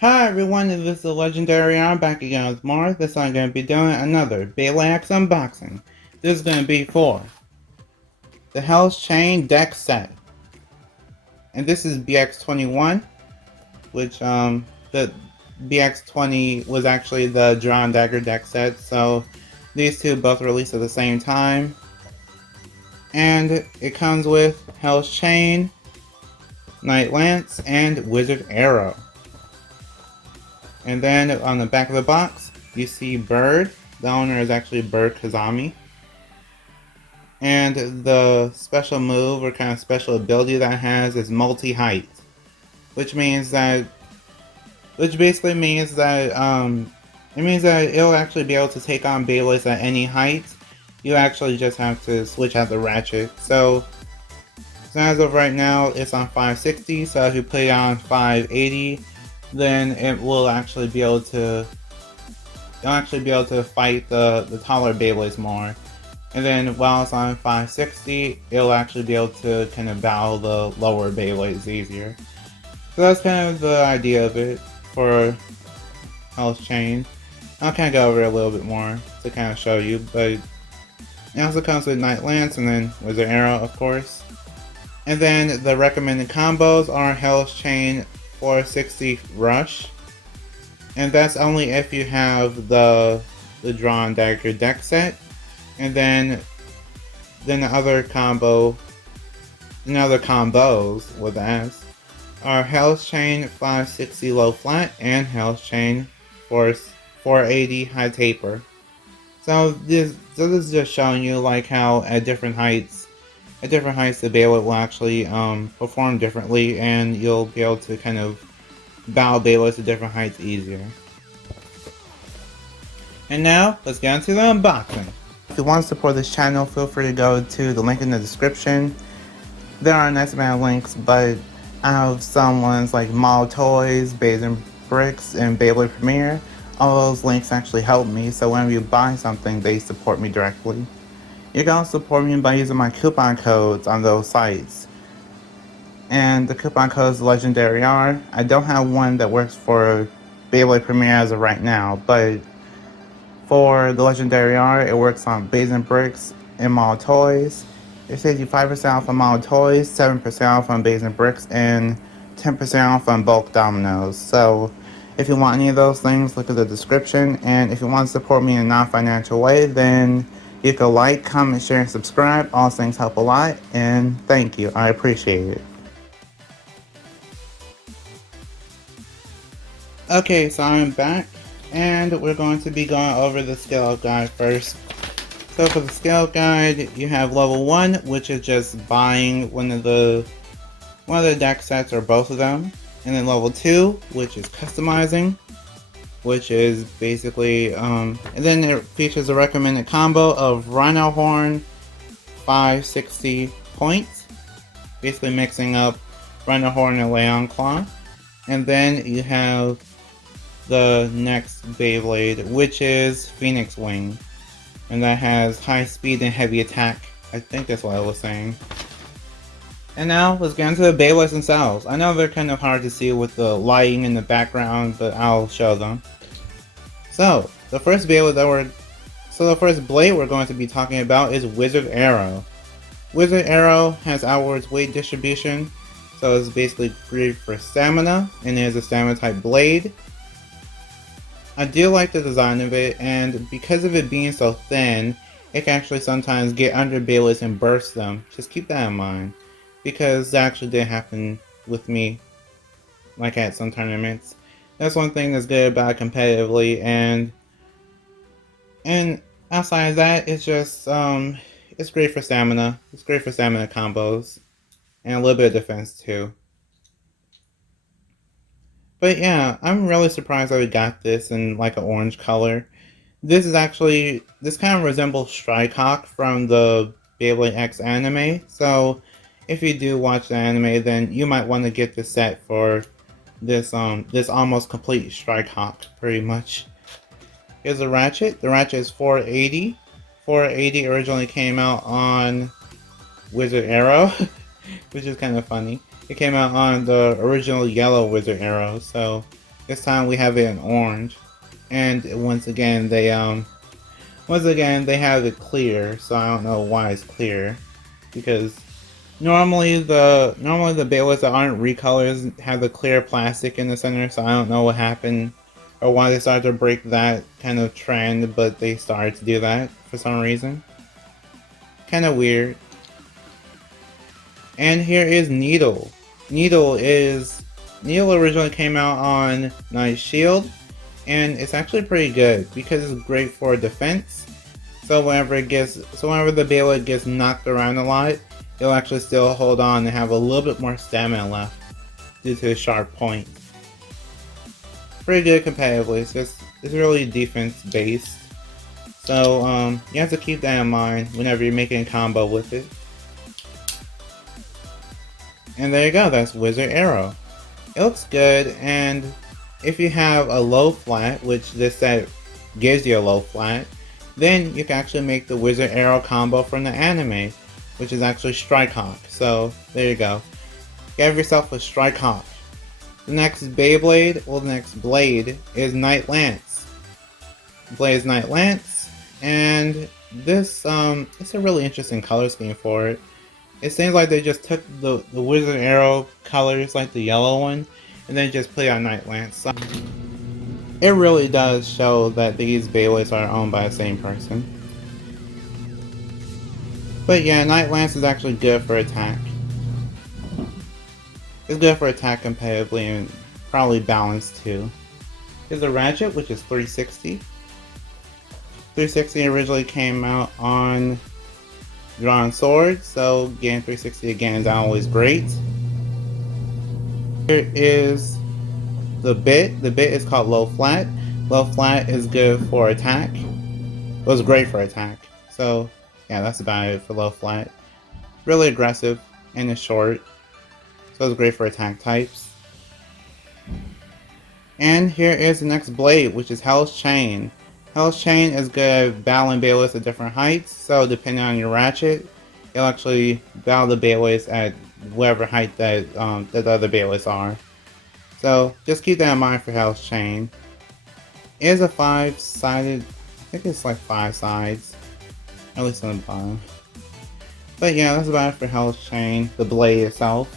Hi everyone, this is the Legendary. I'm back again with more. This time I'm going to be doing another Beyblade unboxing. This is going to be for the Hell's Chain deck set. And this is BX21, which the BX20 was actually the Drawn Dagger deck set, so these two both released at the same time. And it comes with Hell's Chain, Knight Lance, and Wizard Arrow. And then on the back of the box, you see Bird. The owner is actually Bird Kazami. And the special move or kind of special ability that it has is multi-height, which basically means that it'll actually be able to take on Beyblades at any height. You actually just have to switch out the ratchet. So as of right now, it's on 560. So if you put it on 580. Then it will actually be able to fight the taller Beyblades more. And then while it's on 560, it'll actually be able to kind of battle the lower Beyblades easier. So that's kind of the idea of it for Hell's Chain. I'll kind of go over it a little bit more to kind of show you, but it also comes with Knight Lance and then Wizard Arrow, of course. And then the recommended combos are Hell's Chain 460 Rush, and that's only if you have the Drawn Dagger deck set. And then the other combos with S are Hell's Chain 560 Low Flat and Hell's Chain 480 High Taper. So this is just showing you like how at different heights the Beyblade will actually perform differently, and you'll be able to kind of battle Beyblades at different heights easier. And now, let's get into the unboxing. If you want to support this channel, feel free to go to the link in the description. There are a nice amount of links, but I have some ones like Model Toys, Beijing Bricks, and Beyblade Premiere. All those links actually help me, so whenever you buy something, they support me directly. You can also support me by using my coupon codes on those sites. And the coupon code is Legendary R. I don't have one that works for Beyblade Premiere as of right now, but for the Legendary R, it works on Beijing Bricks and Model Toys. It saves you 5% off on Model Toys, 7% off on Beijing Bricks, and 10% off on bulk dominoes. So if you want any of those things, look at the description. And if you want to support me in a non-financial way, then you can like, comment, share, and subscribe. All things help a lot, and thank you. I appreciate it. Okay, so I'm back, and we're going to be going over the skill guide first. So for the skill guide, you have level 1, which is just buying one of the deck sets or both of them. And then level 2, which is customizing, which is basically, and then it features a recommended combo of Rhino Horn 560 points, basically mixing up Rhino Horn and Leon Claw. And then you have the next Beyblade, which is Phoenix Wing, and that has high speed and heavy attack. I think that's what I was saying. And now, let's get into the Beyblades themselves. I know they're kind of hard to see with the lighting in the background, but I'll show them. So, the first blade we're going to be talking about is Wizard Arrow. Wizard Arrow has outwards weight distribution, so it's basically great for stamina, and it is a stamina type blade. I do like the design of it, and because of it being so thin, it can actually sometimes get under Beyblades and burst them. Just keep that in mind, because that actually did happen with me, like at some tournaments. That's one thing that's good about it competitively, and outside of that, it's just it's great for stamina. It's great for stamina combos, and a little bit of defense too. But yeah, I'm really surprised that we got this in like an orange color. This kind of resembles Strike Hawk from the Beyblade X anime, so if you do watch the anime, then you might want to get the set for this almost complete Strike Hawk, pretty much. Here's the ratchet. The ratchet is 480. 480 originally came out on Wizard Arrow, which is kind of funny. It came out on the original yellow Wizard Arrow, so This time we have it in orange. And once again they have it clear, so I don't know why it's clear. Because normally the Beyblades that aren't recolors have the clear plastic in the center, so I don't know what happened or why they started to break that kind of trend, but they started to do that for some reason. Kinda weird. And here is Needle. Needle originally came out on Night Shield, and it's actually pretty good because it's great for defense. So whenever the Beyblade gets knocked around a lot, it'll actually still hold on and have a little bit more stamina left due to the sharp point. Pretty good competitively. It's really defense based. So you have to keep that in mind whenever you're making a combo with it. And there you go, that's Wizard Arrow. It looks good, and if you have a low flat, which this set gives you a low flat, then you can actually make the Wizard Arrow combo from the anime, which is actually Strike Hawk. So there you go. Give yourself a Strike Hawk. The next Beyblade, well, the next blade is Night Lance. Blade is Night Lance, and this it's a really interesting color scheme for it. It seems like they just took the Wizard Arrow colors, like the yellow one, and then just put it on Night Lance. So it really does show that these Beyblades are owned by the same person. But yeah, Night Lance is actually good for attack. It's good for attack competitively and probably balanced too. There's a Ratchet, which is 360. 360 originally came out on Drawn Sword, so getting 360 again is always great. Here is the bit. The bit is called Low Flat. Low Flat is good for attack. It was great for attack. So yeah, that's about it for Low Flat. Really aggressive and it's short, so it's great for attack types. And here is the next blade, which is Hell's Chain. Hell's Chain is good at battling Beyblades at different heights, so depending on your ratchet, it'll actually battle the Beyblades at whatever height that the other Beyblades are. So just keep that in mind for Hell's Chain. It is a 5-sided, I think it's like 5 sides, at least on the bottom. But yeah, that's about it for Hell's Chain, the blade itself.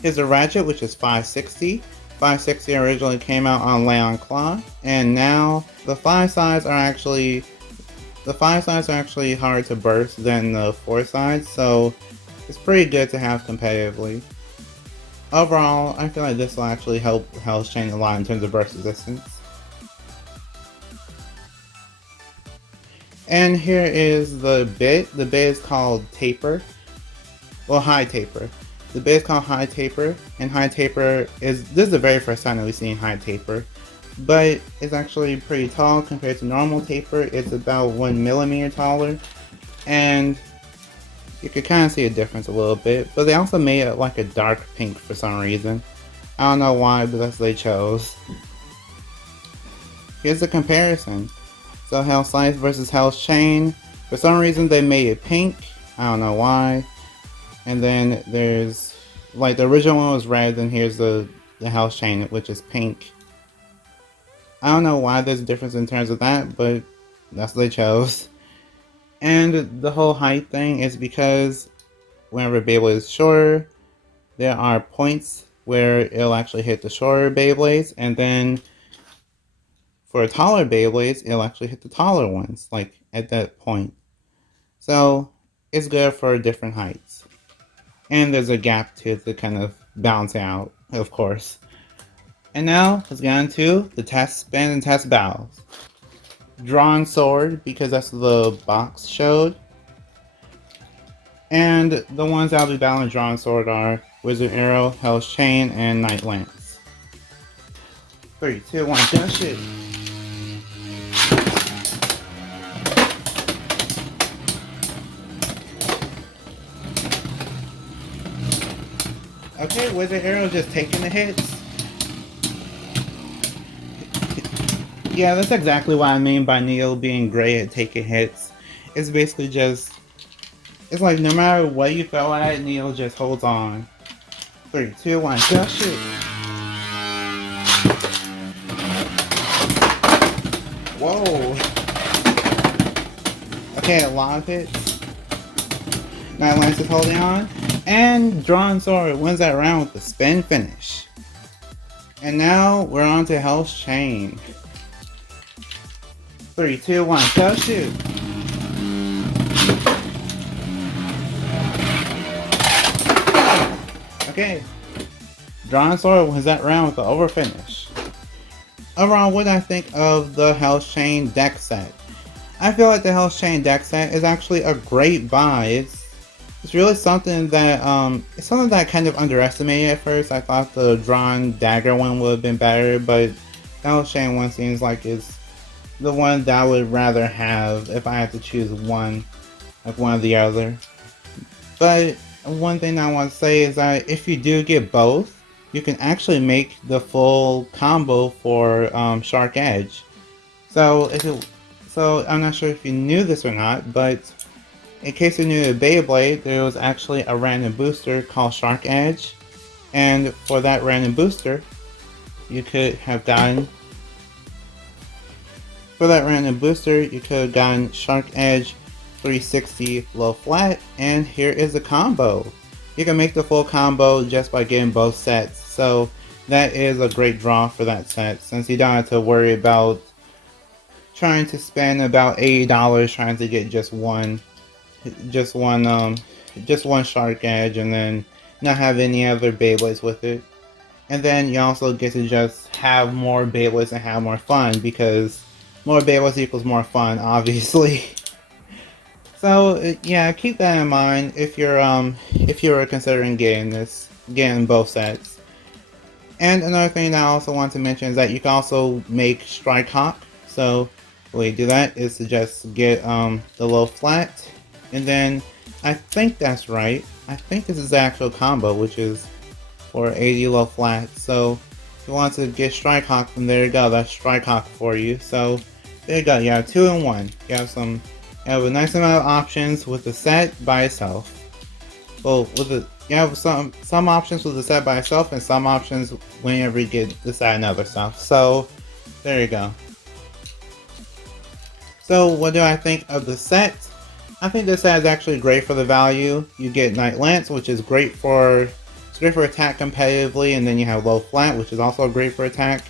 Here's a ratchet, which is 560. 560 originally came out on Leon Claw, and now the 5 sides are actually harder to burst than the 4 sides, so it's pretty good to have competitively. Overall, I feel like this will actually help Hell's Chain a lot in terms of burst resistance. And here is the bit. The bit is called Taper. Well, High Taper. The bit is called High Taper, and High Taper this is the very first time that we've seen High Taper, but it's actually pretty tall compared to normal taper. It's about 1 millimeter taller, and you can kind of see a difference a little bit, but they also made it like a dark pink for some reason. I don't know why, but that's what they chose. Here's a comparison. So Hell Slice versus Hell's Chain. For some reason they made it pink. I don't know why. And then there's, like, the original one was red, and here's the Hell's Chain, which is pink. I don't know why there's a difference in terms of that, but that's what they chose. And the whole height thing is because whenever Beyblade is shorter, there are points where it'll actually hit the shorter Beyblades, and then for taller Beyblades, it'll actually hit the taller ones, like at that point. So it's good for different heights. And there's a gap to kind of balance it out, of course. And now, let's get into the test spin and test battles. Drawn Sword, because that's what the box showed. And the ones that I'll be battling Drawn Sword are Wizard Arrow, Hell's Chain, and Night Lance. 3, 2, 1, go shoot! Okay, Wizard Arrow just taking the hits. Yeah, that's exactly what I mean by Neil being great at taking hits. It's basically just, it's like no matter what you throw at it, Neil just holds on. 3, 2, 1, go shoot! Whoa. Okay, a lot of hits. Night Lance is holding on. And Drawn Sword wins that round with the spin finish. And now we're on to Hell's Chain. 3, 2, 1, go shoot! Okay. Drawn Sword wins that round with the over finish. Overall, what do I think of the Hell's Chain deck set? I feel like the Hell's Chain deck set is actually a great buy. It's really something that it's something that I kind of underestimated at first. I thought the Drawn Dagger one would have been better, but the Hell's Chain one seems like it's the one that I would rather have if I had to choose one, like one or the other. But one thing I want to say is that if you do get both, you can actually make the full combo for Shark Edge. So I'm not sure if you knew this or not, but in case you're new to Beyblade, there was actually a random booster called Shark Edge, and for that random booster, you could have gotten Shark Edge 360 low flat, and here is the combo. You can make the full combo just by getting both sets, so that is a great draw for that set, since you don't have to worry about trying to spend about $80 trying to get just one Shark Edge and then not have any other Beyblades with it. And then you also get to just have more Beyblades and have more fun, because more Beyblades equals more fun, obviously. So yeah, keep that in mind if you're considering getting both sets. And another thing that I also want to mention is that you can also make Strike Hawk. So the way you do that is to just get the low flat, and then I think that's right. I think this is the actual combo, which is for 80 low flat. So if you want to get Strike Hawk, then there you go. That's Strike Hawk for you. So there you go. You have 2 in 1. You have a nice amount of options with the set by itself. Well, you have some options with the set by itself, and some options whenever you get the set and other stuff. So there you go. So what do I think of the set? I think this set is actually great for the value. You get Night Lance, which is great for attack competitively, and then you have low flat, which is also great for attack.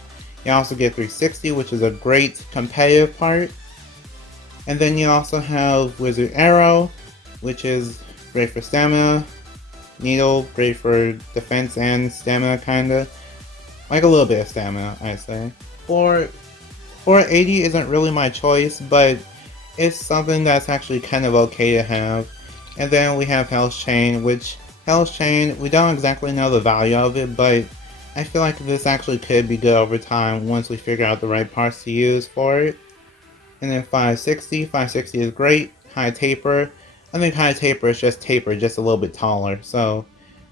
You also get 360, which is a great competitive part. And then you also have Wizard Arrow, which is great for stamina. Needle, great for defense and stamina, kinda. Like a little bit of stamina, I'd say. 480 isn't really my choice, but it's something that's actually kind of okay to have. And then we have Hell's Chain, which we don't exactly know the value of it, but I feel like this actually could be good over time once we figure out the right parts to use for it. And then 560 is great. High Taper, I think High Taper is just tapered just a little bit taller, so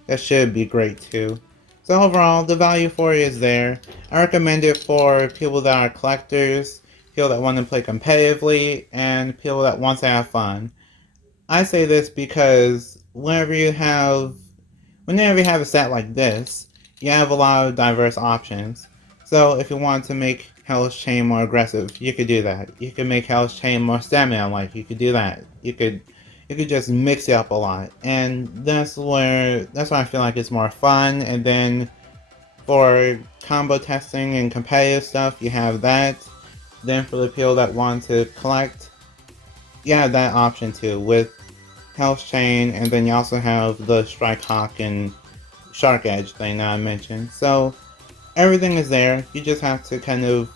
that should be great too. So overall, the value for it is there. I recommend it for people that are collectors, people that want to play competitively, and people that want to have fun. I say this because whenever you have a set like this, you have a lot of diverse options. So if you want to make Hell's Chain more aggressive, you could do that. You could make Hell's Chain more stamina-like, you could do that. You could just mix it up a lot, and that's why I feel like it's more fun. And then for combo testing and competitive stuff, you have that. Then for the people that want to collect, you have that option too with Hell's Chain, and then you also have the Strike Hawk and Shark Edge thing that I mentioned. So everything is there. You just have to kind of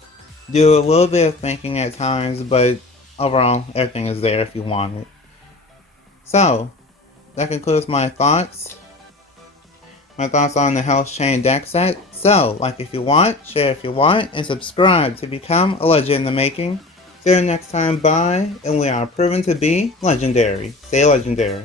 do a little bit of thinking at times, but overall, everything is there if you want it. So, that concludes my thoughts. My thoughts on the Hell's Chain deck set. So, like if you want, share if you want, and subscribe to become a legend in the making. See you next time, bye, and we are proven to be legendary. Stay legendary.